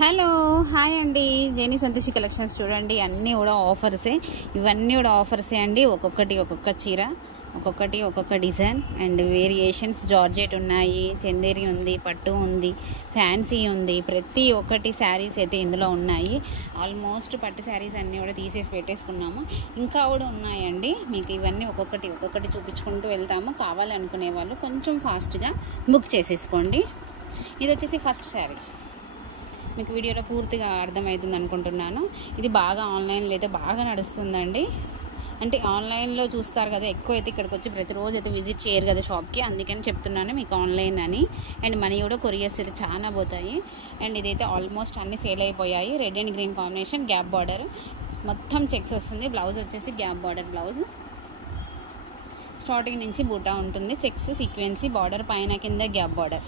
Hello hi అండి, జేని Santoshi collections చూడండి. అన్నీ కూడా ఆఫర్సే, ఇవన్నీ కూడా ఆఫర్సే అండి. ఒక్కొక్కటి ఒక్కొక్క చీర, ఒక్కొక్కటి ఒక్కొక్క డిజైన్ అండ్ వేరియేషన్స్. జార్జెట్ ఉన్నాయి, చందేరి ఉంది, పట్టు ఉంది, ఫ్యాన్సీ ఉంది. ప్రతి ఒక్కటి శారీస్ అయితే ఇందులో ఉన్నాయి. ఆల్మోస్ట్ పట్టు శారీస్ అన్నీ కూడా తీసేసి పెట్టేసుకున్నాము. ఇంకా కూడా ఉన్నాయండి. మీకు ఇవన్నీ ఒక్కొక్కటి ఒక్కొక్కటి చూపించుకుంటూ వెళ్తాము. కావాలనుకునే వాళ్ళు కొంచెం ఫాస్ట్గా బుక్ చేసేసుకోండి. ఇది వచ్చేసి ఫస్ట్ శారీ. మీకు వీడియోలో పూర్తిగా అర్థమవుతుంది అనుకుంటున్నాను. ఇది బాగా ఆన్లైన్లో అయితే బాగా నడుస్తుందండి. అంటే ఆన్లైన్లో చూస్తారు కదా, ఎక్కువ అయితే ఇక్కడికి వచ్చి ప్రతిరోజు అయితే విజిట్ చేయరు కదా షాప్కి, అందుకని చెప్తున్నాను మీకు ఆన్లైన్ అని. అండ్ మనీ కూడా కొరియర్స్ అయితే చాలా పోతాయి. అండ్ ఇదైతే ఆల్మోస్ట్ అన్నీ సేల్ అయిపోయాయి. Red and green combination, gap border, మొత్తం చెక్స్ వస్తుంది. బ్లౌజ్ వచ్చేసి గ్యాప్ బార్డర్ బ్లౌజ్. స్టార్టింగ్ నుంచి బూటా ఉంటుంది, చెక్స్ సీక్వెన్సీ బార్డర్, పైన కింద గ్యాప్ బార్డర్.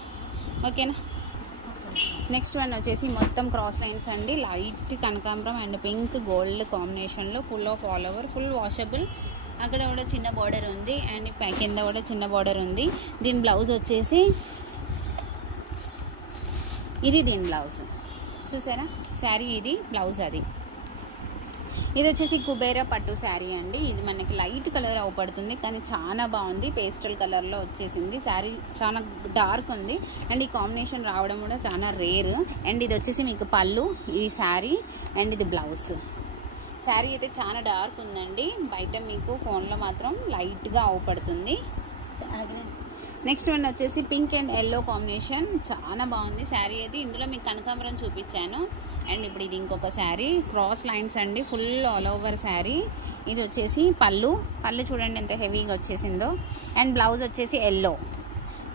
ఓకేనా. నెక్స్ట్ వన్ వచ్చేసి మొత్తం క్రాస్ లైన్స్ అండి. లైట్ కనకాంబరం అండ్ పింక్ గోల్డ్ కాంబినేషన్లో, full of all over, full washable. అక్కడ కూడా చిన్న బార్డర్ ఉంది అండ్ కింద కూడా చిన్న బార్డర్ ఉంది. దీని బ్లౌజ్ వచ్చేసి ఇది, దీని బ్లౌజ్ చూసారా. శారీ ఇది, బ్లౌజ్ అది. ఇది వచ్చేసి కుబేరా పట్టు శారీ అండి. ఇది మనకి లైట్ కలర్ అవపడుతుంది కానీ చాలా బాగుంది. పేస్టల్ కలర్లో వచ్చేసింది. శారీ చాలా డార్క్ ఉంది అండ్ ఈ కాంబినేషన్ రావడం కూడా చాలా రేర్. అండ్ ఇది వచ్చేసి మీకు పళ్ళు, ఇది శారీ అండ్ ఇది బ్లౌజ్. శారీ అయితే చాలా డార్క్ ఉందండి. బయట మీకు ఫోన్లో మాత్రం లైట్గా అవపడుతుంది. అలాగే నెక్స్ట్ వన్ వచ్చేసి పింక్ అండ్ ఎల్లో కాంబినేషన్, చాలా బాగుంది శారీ అయితే. ఇందులో మీకు కనకాంబరం చూపించాను. అండ్ ఇప్పుడు ఇది ఇంకొక శారీ, క్రాస్ లైన్స్ అండి, ఫుల్ ఆల్ ఓవర్ శారీ. ఇది వచ్చేసి పళ్ళు చూడండి ఎంత హెవీగా వచ్చేసిందో. అండ్ బ్లౌజ్ వచ్చేసి ఎల్లో,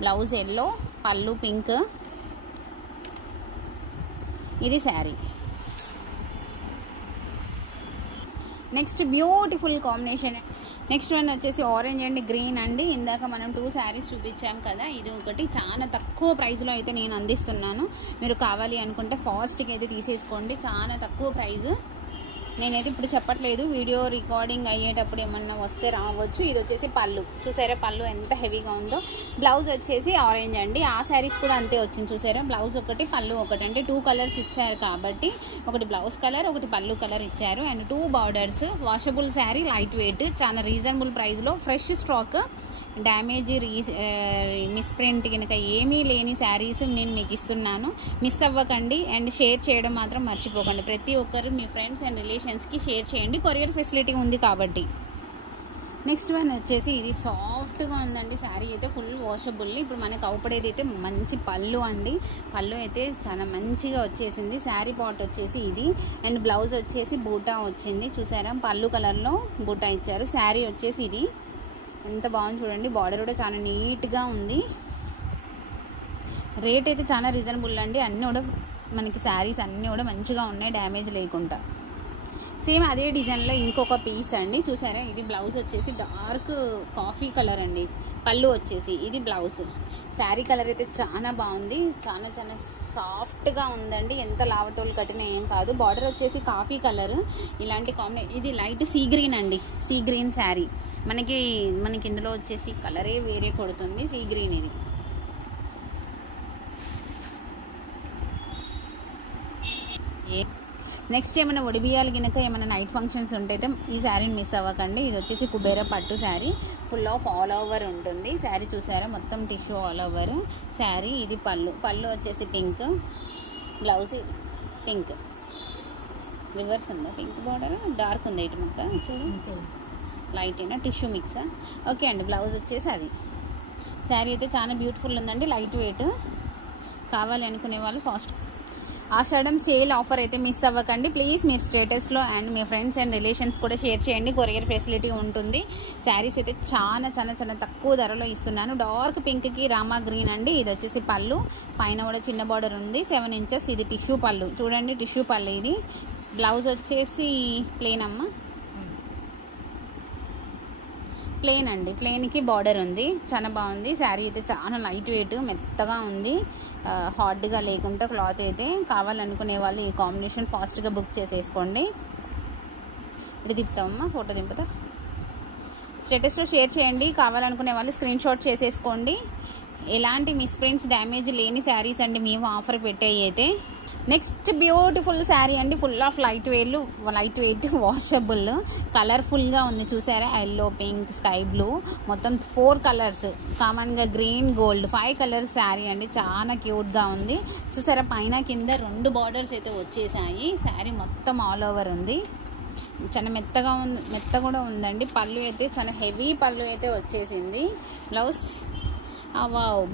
బ్లౌజ్ ఎల్లో, పళ్ళు పింక్. ఇది sari. Next beautiful combination. Next one వచ్చేసి ఆరెంజ్ అండ్ గ్రీన్ అండి. ఇందాక మనం 2 శారీస్ చూపించాం కదా, ఇది ఒకటి. చాలా తక్కువ ప్రైస్లో అయితే నేను అందిస్తున్నాను. మీరు కావాలి అనుకుంటే ఫాస్ట్గా అయితే తీసేసుకోండి. చాలా తక్కువ ప్రైస్. నేనైతే ఇప్పుడు చెప్పట్లేదు, వీడియో రికార్డింగ్ అయ్యేటప్పుడు ఏమన్నా వస్తే రావచ్చు. ఇది వచ్చేసి పళ్ళు చూసారా, పళ్ళు ఎంత హెవీగా ఉందో. బ్లౌజ్ వచ్చేసి ఆరెంజ్ అండి. ఆ శారీస్ కూడా అంతే వచ్చింది చూసారా. బ్లౌజ్ ఒకటి, పళ్ళు ఒకటి. అంటే 2 కలర్స్ ఇచ్చారు కాబట్టి, ఒకటి బ్లౌజ్ కలర్, ఒకటి పళ్ళు కలర్ ఇచ్చారు. And 2 borders. Washable sari, light weight, చాలా రీజనబుల్ ప్రైస్లో, ఫ్రెష్ స్టాక్. డ్యామేజ్ మిస్ప్రింట్ కనుక ఏమీ లేని శారీస్ నేను మీకు ఇస్తున్నాను. మిస్ అవ్వకండి అండ్ షేర్ చేయడం మాత్రం మర్చిపోకండి. ప్రతి ఒక్కరు మీ ఫ్రెండ్స్ అండ్ రిలేషన్స్కి షేర్ చేయండి, కొరియర్ ఫెసిలిటీ ఉంది కాబట్టి. నెక్స్ట్ వన్ వచ్చేసి ఇది సాఫ్ట్గా ఉందండి శారీ అయితే, ఫుల్ వాషబుల్. ఇప్పుడు మనకు అవపడేది అయితే మంచి పళ్ళు అండి. పళ్ళు అయితే చాలా మంచిగా వచ్చేసింది. శారీ పార్ట్ వచ్చేసి ఇది అండ్ బ్లౌజ్ వచ్చేసి బూటా వచ్చింది చూసారా. పళ్ళు కలర్లో బూటా ఇచ్చారు. శారీ వచ్చేసి ఇది ఎంత బాగుంది చూడండి. బార్డర్ కూడా చాలా నీట్గా ఉంది. రేట్ అయితే చాలా రీజనబుల్ అండి. అన్నీ కూడా మనకి శారీస్ అన్నీ కూడా మంచిగా ఉన్నాయి, డ్యామేజ్ లేకుండా. సేమ్ అదే డిజైన్లో ఇంకొక పీస్ అండి చూసారా. ఇది బ్లౌజ్ వచ్చేసి డార్క్ కాఫీ కలర్ అండి. పళ్ళు వచ్చేసి ఇది బ్లౌజ్. శారీ కలర్ అయితే చాలా బాగుంది, చాలా చాలా సాఫ్ట్గా ఉందండి. ఎంత లావతోలు కట్టినా ఏం కాదు. బార్డర్ వచ్చేసి కాఫీ కలర్, ఇలాంటి కాంబినేషన్. ఇది లైట్ సీ గ్రీన్ అండి, సీ గ్రీన్ శారీ. మనకి ఇందులో వచ్చేసి కలరే వేరే కొడుతుంది, సీ గ్రీన్ ఇది. నెక్స్ట్ ఏమైనా ఒడిబియాలు కనుక ఏమైనా నైట్ ఫంక్షన్స్ ఉంటే ఈ శారీని మిస్ అవ్వకండి. ఇది వచ్చేసి కుబేరా పట్టు sari, full of all over ఉంటుంది. శారీ చూసారా, మొత్తం టిష్యూ ఆల్ ఓవర్ శారీ. ఇది పళ్ళు వచ్చేసి పింక్, బ్లౌజ్ పింక్. రివర్స్ ఉందా పింక్ బార్డర్, డార్క్ ఉంది ఇటు ముక్క చూడు, లైట్ అయినా టిష్యూ మిక్స్. ఓకే అండి. బ్లౌజ్ వచ్చేసి అది. శారీ అయితే చాలా బ్యూటిఫుల్ ఉందండి, లైట్ వెయిట్. కావాలి అనుకునే వాళ్ళు ఫాస్ట్. ఆషాఢం సేల్ ఆఫర్ అయితే మిస్ అవ్వకండి ప్లీజ్. మీరు స్టేటస్లో and me friends and relations కూడా షేర్ చేయండి, కొరియర్ ఫెసిలిటీ ఉంటుంది. శారీస్ అయితే చాలా చాలా చాలా తక్కువ ధరలో ఇస్తున్నాను. డార్క్ పింక్కి రామా గ్రీన్ అండి. ఇది వచ్చేసి పళ్ళు, పైన కూడా చిన్న బార్డర్ ఉంది, 7 ఇంచెస్. ఇది టిష్యూ పళ్ళు చూడండి, టిష్యూ పళ్ళు ఇది. బ్లౌజ్ వచ్చేసి ప్లెయిన్ అమ్మ, ప్లెయిన్ అండి. ప్లెయిన్కి బార్డర్ ఉంది, చాలా బాగుంది. శారీ అయితే చాలా లైట్ వెయిట్, మెత్తగా ఉంది, హార్డ్గా లేకుండా క్లాత్ అయితే. కావాలనుకునే వాళ్ళు ఈ కాంబినేషన్ ఫాస్ట్గా బుక్ చేసేసుకోండి. ఇది తిప్పుతామమ్మా, ఫోటో దింపుతా. స్టేటస్లో షేర్ చేయండి. కావాలనుకునే వాళ్ళు స్క్రీన్ షాట్ చేసేసుకోండి. ఎలాంటి మిస్ప్రింట్స్ డ్యామేజ్ లేని శారీస్ అండి మేము ఆఫర్ పెట్టేవి అయితే. నెక్స్ట్ బ్యూటిఫుల్ శారీ అండి, full of light weight washable, కలర్ఫుల్గా ఉంది చూసారా, ఎల్లో, పింక్, స్కై బ్లూ, మొత్తం 4 కలర్స్, కామన్గా గ్రీన్, గోల్డ్, 5 కలర్స్ శారీ అండి. చాలా క్యూట్గా ఉంది చూసారా. పైన కింద 2 బార్డర్స్ అయితే వచ్చేసాయి. శారీ మొత్తం ఆల్ ఓవర్ ఉంది, చాలా మెత్త కూడా ఉందండి. పళ్ళు అయితే చాలా హెవీ పళ్ళు అయితే వచ్చేసింది.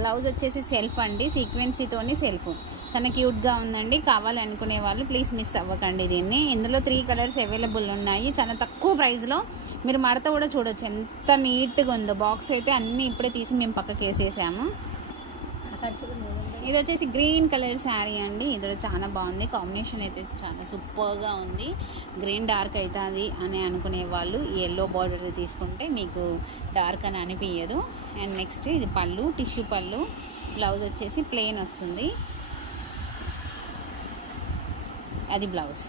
బ్లౌజ్ వచ్చేసి సెల్ఫ్ అండి, సీక్వెన్సీతోని సెల్ఫ్, చాలా క్యూట్గా ఉందండి. కావాలి అనుకునే వాళ్ళు ప్లీజ్ మిస్ అవ్వకండి దీన్ని. ఇందులో 3 కలర్స్ అవైలబుల్ ఉన్నాయి. చాలా తక్కువ ప్రైస్లో మీరు మడత కూడా చూడొచ్చు ఎంత నీట్గా ఉందో. బాక్స్ అయితే అన్నీ ఇప్పుడే తీసి మేము పక్కకి వేసేసాము. ఇది వచ్చేసి గ్రీన్ కలర్ శారీ అండి. ఇది చాలా బాగుంది, కాంబినేషన్ అయితే చాలా సూపర్గా ఉంది. గ్రీన్ డార్క్ అవుతుంది అని అనుకునే వాళ్ళు ఎల్లో బార్డర్ తీసుకుంటే మీకు డార్క్ అని అనిపించదు. అండ్ నెక్స్ట్ ఇది పళ్ళు, టిష్యూ పళ్ళు, బ్లౌజ్ వచ్చేసి ప్లెయిన్ వస్తుంది, అది బ్లౌజ్.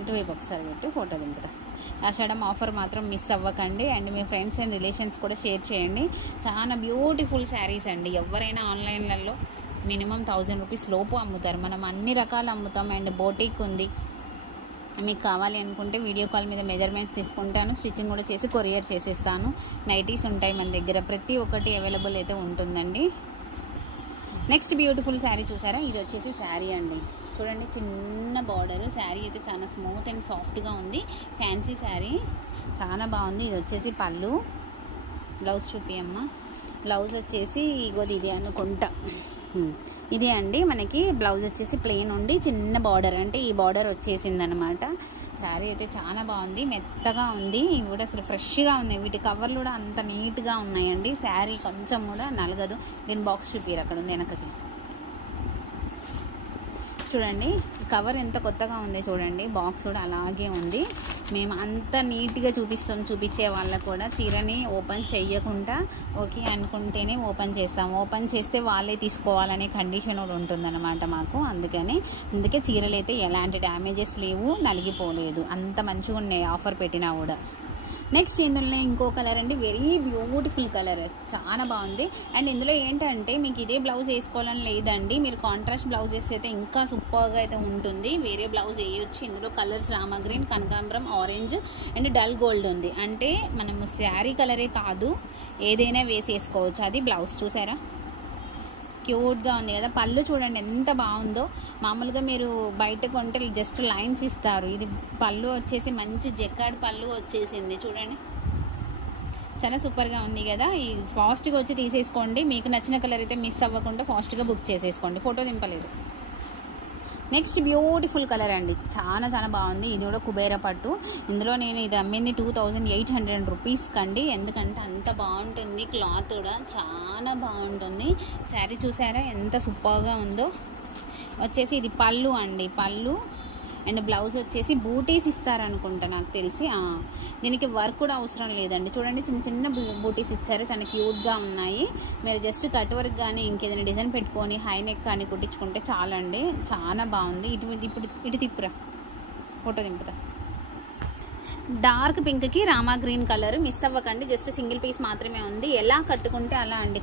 ఇటువైపు ఒకసారి పెట్టి ఫోటో దింపుతా. ఆషాఢం ఆఫర్ మాత్రం మిస్ అవ్వకండి. And me friends and relations కూడా షేర్ చేయండి. చాలా బ్యూటిఫుల్ శారీస్ అండి. ఎవరైనా ఆన్లైన్లలో మినిమం 1000 రూపీస్ లోపు అమ్ముతారు, మనం అన్ని రకాలు అమ్ముతాం. అండ్ బోటిక్ ఉంది, మీకు కావాలి అనుకుంటే వీడియో కాల్ మీద మెజర్మెంట్స్ తీసుకుంటాను, స్టిచ్చింగ్ కూడా చేసి కొరియర్ చేసేస్తాను. నైటీస్ ఉంటాయి మన దగ్గర, ప్రతి ఒక్కటి అవైలబుల్ అయితే ఉంటుందండి. నెక్స్ట్ బ్యూటిఫుల్ శారీ చూసారా, ఇది వచ్చేసి శారీ అండి. చూడండి, చిన్న బార్డర్, శారీ అయితే చాలా స్మూత్ అండ్ సాఫ్ట్గా ఉంది. ఫ్యాన్సీ శారీ చాలా బాగుంది. ఇది వచ్చేసి పళ్ళు, బ్లౌజ్ చూపియమ్మ. బ్లౌజ్ వచ్చేసి ఇగోది ఇది అనుకుంటా, ఇదే అండి. మనకి బ్లౌజ్ వచ్చేసి ప్లెయిన్ ఉండి చిన్న బార్డర్, అంటే ఈ బార్డర్ వచ్చేసింది అనమాట. శారీ అయితే చాలా బాగుంది, మెత్తగా ఉంది. ఇవి కూడా అసలు ఫ్రెష్గా ఉన్నాయి. వీటి కవర్లు కూడా అంత నీట్గా ఉన్నాయండి. శారీ కొంచెం కూడా నలగదు. దీని బాక్స్ చూపిరు, అక్కడ ఉంది వెనకకి. చూడండి కవర్ ఎంత కొత్తగా ఉంది చూడండి, బాక్స్ కూడా అలాగే ఉంది. మేము అంత నీట్గా చూపించే వాళ్ళకు కూడా చీరని ఓపెన్ చేయకుండా ఓకే అనుకుంటేనే ఓపెన్ చేస్తాం. ఓపెన్ చేస్తే వాళ్ళే తీసుకోవాలనే కండిషన్ కూడా ఉంటుందన్నమాట మాకు. అందుకే చీరలు అయితే ఎలాంటి డ్యామేజెస్ లేవు, నలిగిపోలేదు, అంత మంచిగా ఉన్నాయి ఆఫర్ పెట్టినా కూడా. నెక్స్ట్ ఇందులో ఇంకో కలర్ అండి, వెరీ బ్యూటిఫుల్ కలర్, చాలా బాగుంది. అండ్ ఇందులో ఏంటంటే మీకు ఇదే బ్లౌజ్ వేసుకోవాలని లేదండి, మీరు కాంట్రాస్ట్ బ్లౌజ్ వేస్తే అయితే ఇంకా సూపర్గా అయితే ఉంటుంది. వేరే బ్లౌజ్ వేయొచ్చు. ఇందులో కలర్స్ రామా గ్రీన్, కనకాంబరం, ఆరెంజ్ అండ్ డల్ గోల్డ్ ఉంది. అంటే మనము శారీ కలరే కాదు, ఏదైనా వేసేసుకోవచ్చు. అది బ్లౌజ్ చూసారా, క్యూట్గా ఉంది కదా. పళ్ళు చూడండి ఎంత బాగుందో. మామూలుగా మీరు బయట కొంటే జస్ట్ లైన్స్ ఇస్తారు, ఇది పళ్ళు వచ్చేసి మంచి జెక్కాడ్ పళ్ళు వచ్చేసింది చూడండి, చాలా సూపర్గా ఉంది కదా. ఈ ఫాస్ట్గా వచ్చి తీసేసుకోండి. మీకు నచ్చిన కలర్ అయితే మిస్ అవ్వకుండా ఫాస్ట్గా బుక్ చేసేసుకోండి. ఫోటో దింపలేదు. నెక్స్ట్ బ్యూటిఫుల్ కలర్ అండి, చాలా బాగుంది. ఇది కూడా కుబేర పట్టు. ఇందులో నేను ఇది అమ్మింది 2800 రూపీస్ కండి, ఎందుకంటే అంత బాగుంటుంది. క్లాత్ కూడా చాలా బాగుంటుంది. శారీ చూసారా ఎంత సూపర్గా ఉందో. వచ్చేసి ఇది పళ్ళు అండి, పళ్ళు అండ్ బ్లౌజ్ వచ్చేసి బూటీస్ ఇస్తారనుకుంటా నాకు తెలిసి. దీనికి వర్క్ కూడా అవసరం లేదండి. చూడండి చిన్న బూటీస్ ఇచ్చారు, చాలా క్యూట్గా ఉన్నాయి. మీరు జస్ట్ కట్ వర్క్ కానీ ఇంకేదైనా డిజైన్ పెట్టుకొని హై నెక్ కానీ కుట్టించుకుంటే చాలండి, చాలా బాగుంది. ఇటు తిప్పురా, ఫోటో దింపుతా. డార్క్ పింక్కి రామా గ్రీన్ కలర్, మిస్ అవ్వకండి. జస్ట్ సింగిల్ పీస్ మాత్రమే ఉంది. ఎలా కట్టుకుంటే అలా అండి,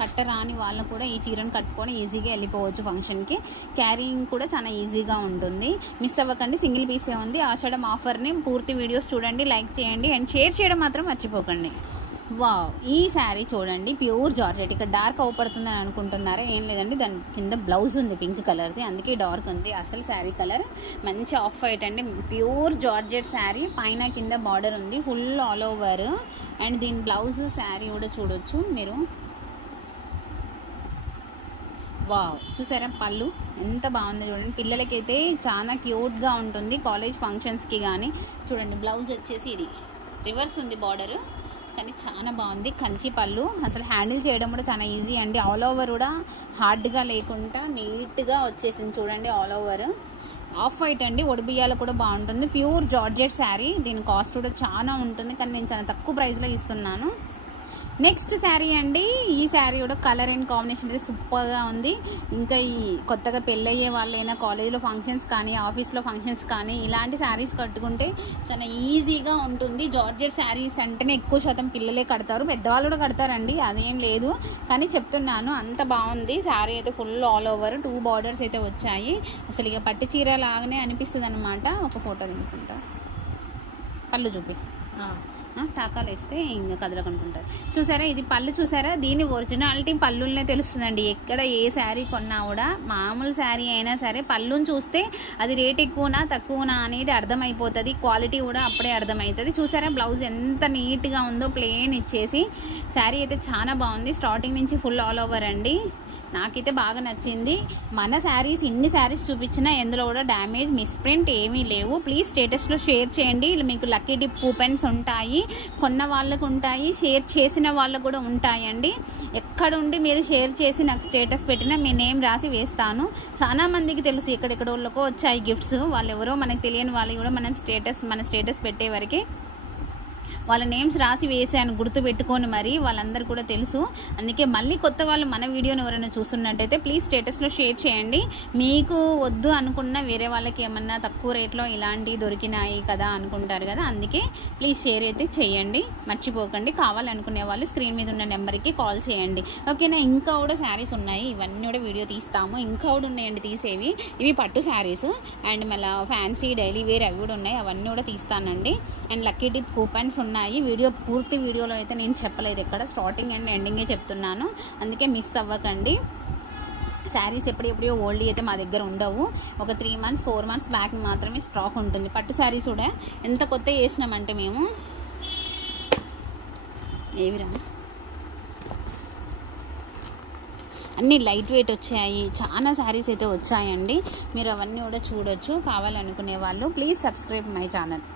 కట్టరాని వాళ్ళు కూడా ఈ చీరను కట్టుకొని ఈజీగా వెళ్ళిపోవచ్చు ఫంక్షన్కి. క్యారీయింగ్ కూడా చాలా ఈజీగా ఉంటుంది. మిస్ అవ్వకండి, సింగిల్ పీసే ఉంది. ఆషాఢం ఆఫర్ని పూర్తి వీడియోస్ చూడండి, లైక్ చేయండి అండ్ షేర్ చేయడం మాత్రం మర్చిపోకండి. వావ్, ఈ శారీ చూడండి, ప్యూర్ జార్జెట్. ఇక్కడ డార్క్ అవుపడుతుందని అనుకుంటున్నారా, ఏం లేదండి, దాని కింద బ్లౌజ్ ఉంది పింక్ కలర్ది, అందుకే డార్క్ ఉంది. అసలు శారీ కలర్ మంచి ఆఫ్ వైట్ అండి, ప్యూర్ జార్జెట్ శారీ. పైన కింద బార్డర్ ఉంది, ఫుల్ ఆల్ ఓవర్. అండ్ దీని బ్లౌజ్ శారీ కూడా చూడొచ్చు మీరు. వావ్, చూసారా పళ్ళు ఎంత బాగుంది చూడండి. పిల్లలకైతే చాలా క్యూట్గా ఉంటుంది, కాలేజ్ ఫంక్షన్స్కి కానీ. చూడండి బ్లౌజ్ వచ్చేసి ఇది రివర్స్ ఉంది బార్డర్, కానీ చాలా బాగుంది. కంచి పళ్ళు, అసలు హ్యాండిల్ చేయడం కూడా చాలా ఈజీ అండి. ఆల్ ఓవర్ కూడా హార్డ్గా లేకుండా నీట్గా వచ్చేసింది చూడండి. ఆల్ ఓవర్ ఆఫ్ వైట్ అండి, ఒడిబియ్యాలు కూడా బాగుంటుంది. ప్యూర్ జార్జెట్ శారీ, దీని కాస్ట్ కూడా చాలా ఉంటుంది, కానీ నేను చాలా తక్కువ ప్రైస్లో ఇస్తున్నాను. నెక్స్ట్ శారీ అండి, ఈ శారీ కూడా కలర్ అండ్ కాంబినేషన్ అయితే సూపర్గా ఉంది. ఇంకా ఈ కొత్తగా పెళ్ళయ్యే వాళ్ళైనా కాలేజ్లో ఫంక్షన్స్ కానీ ఆఫీస్లో ఫంక్షన్స్ కానీ ఇలాంటి శారీస్ కట్టుకుంటే చాలా ఈజీగా ఉంటుంది. జార్జెట్ శారీస్ అంటేనే ఎక్కువ శాతం పిల్లలే కడతారు, పెద్దవాళ్ళు కూడా కడతారండి, అదేం లేదు. కానీ చెప్తున్నాను అంత బాగుంది శారీ అయితే. ఫుల్ ఆల్ ఓవర్ 2 బార్డర్స్ అయితే వచ్చాయి. అసలు ఇక పట్టు చీర లాగానే అనిపిస్తుంది అనమాట. ఒక ఫోటో దింపుకుంటా, పళ్ళు చూపి టాకాలు వేస్తే ఇంకా కదలకనుకుంటారు. చూసారా ఇది పళ్ళు, చూసారా దీని ఒరిజినాలిటీ పళ్ళులనే తెలుస్తుందండి. ఎక్కడ ఏ శారీ కొన్నా కూడా మామూలు శారీ అయినా సరే పళ్ళుని చూస్తే అది రేట్ ఎక్కువనా తక్కువనా అనేది అర్థమైపోతుంది. క్వాలిటీ కూడా అప్పుడే అర్థమవుతుంది. చూసారా బ్లౌజ్ ఎంత నీట్గా ఉందో, ప్లెయిన్ ఇచ్చేసి. శారీ అయితే చాలా బాగుంది. స్టార్టింగ్ నుంచి ఫుల్ ఆల్ ఓవర్ అండి. నాకైతే బాగా నచ్చింది. మన శారీస్ ఇన్ని శారీస్ చూపించినా ఎందులో కూడా డ్యామేజ్ మిస్ప్రింట్ ఏమీ లేవు. ప్లీజ్ స్టేటస్లో షేర్ చేయండి. మీకు లక్కీ డిప్ కూపన్స్ ఉంటాయి, కొన్న వాళ్ళకు ఉంటాయి, షేర్ చేసిన వాళ్ళకు కూడా ఉంటాయండి. ఎక్కడుండి మీరు షేర్ చేసి నాకు స్టేటస్ పెట్టినా మీ నేమ్ రాసి వేస్తాను. చాలా మందికి తెలుసు ఎక్కడెక్కడ వాళ్ళకో వచ్చాయి గిఫ్ట్స్. వాళ్ళు ఎవరో మనకు తెలియని వాళ్ళకి కూడా మన స్టేటస్ పెట్టే వరకే వాళ్ళ నేమ్స్ రాసి వేసాను, గుర్తు పెట్టుకొని మరి. వాళ్ళందరూ కూడా తెలుసు. అందుకే మళ్ళీ కొత్త వాళ్ళు మన వీడియోని ఎవరైనా చూస్తున్నట్టయితే ప్లీజ్ స్టేటస్లో షేర్ చేయండి. మీకు వద్దు అనుకున్న వేరే వాళ్ళకి ఏమన్నా తక్కువ రేట్లో ఇలాంటివి దొరికినాయి కదా అనుకుంటారు కదా, అందుకే ప్లీజ్ షేర్ అయితే చేయండి, మర్చిపోకండి. కావాలనుకునే వాళ్ళు స్క్రీన్ మీద ఉన్న నెంబర్కి కాల్ చేయండి, ఓకేనా. ఇంకా కూడా శారీస్ ఉన్నాయి, ఇవన్నీ కూడా వీడియో తీస్తాము. ఇంకా కూడా ఉన్నాయండి తీసేవి. ఇవి పట్టు శారీస్ అండ్ మళ్ళీ ఫ్యాన్సీ డైలీ వేర్ అవి కూడా ఉన్నాయి, అవన్నీ కూడా తీస్తానండి. అండ్ లక్కీ డిప్ కూపన్స్ ఉన్నాయి. పూర్తి వీడియోలో అయితే నేను చెప్పలేదు, ఎక్కడ స్టార్టింగ్ అండ్ ఎండింగే చెప్తున్నాను, అందుకే మిస్ అవ్వకండి. శారీస్ ఎప్పుడెప్పుడో ఓల్డ్ అయితే మా దగ్గర ఉండవు. ఒక 3 months 4 months బ్యాక్ మాత్రమే స్టాక్ ఉంటుంది. పట్టు శారీస్ కూడా ఎంత కొత్త వేసినామంటే మేము ఏవిరా అన్నీ లైట్ వెయిట్ వచ్చాయి. చాలా శారీస్ అయితే వచ్చాయండి. మీరు అవన్నీ కూడా చూడొచ్చు. కావాలనుకునే వాళ్ళు ప్లీజ్ సబ్స్క్రైబ్ మై ఛానల్.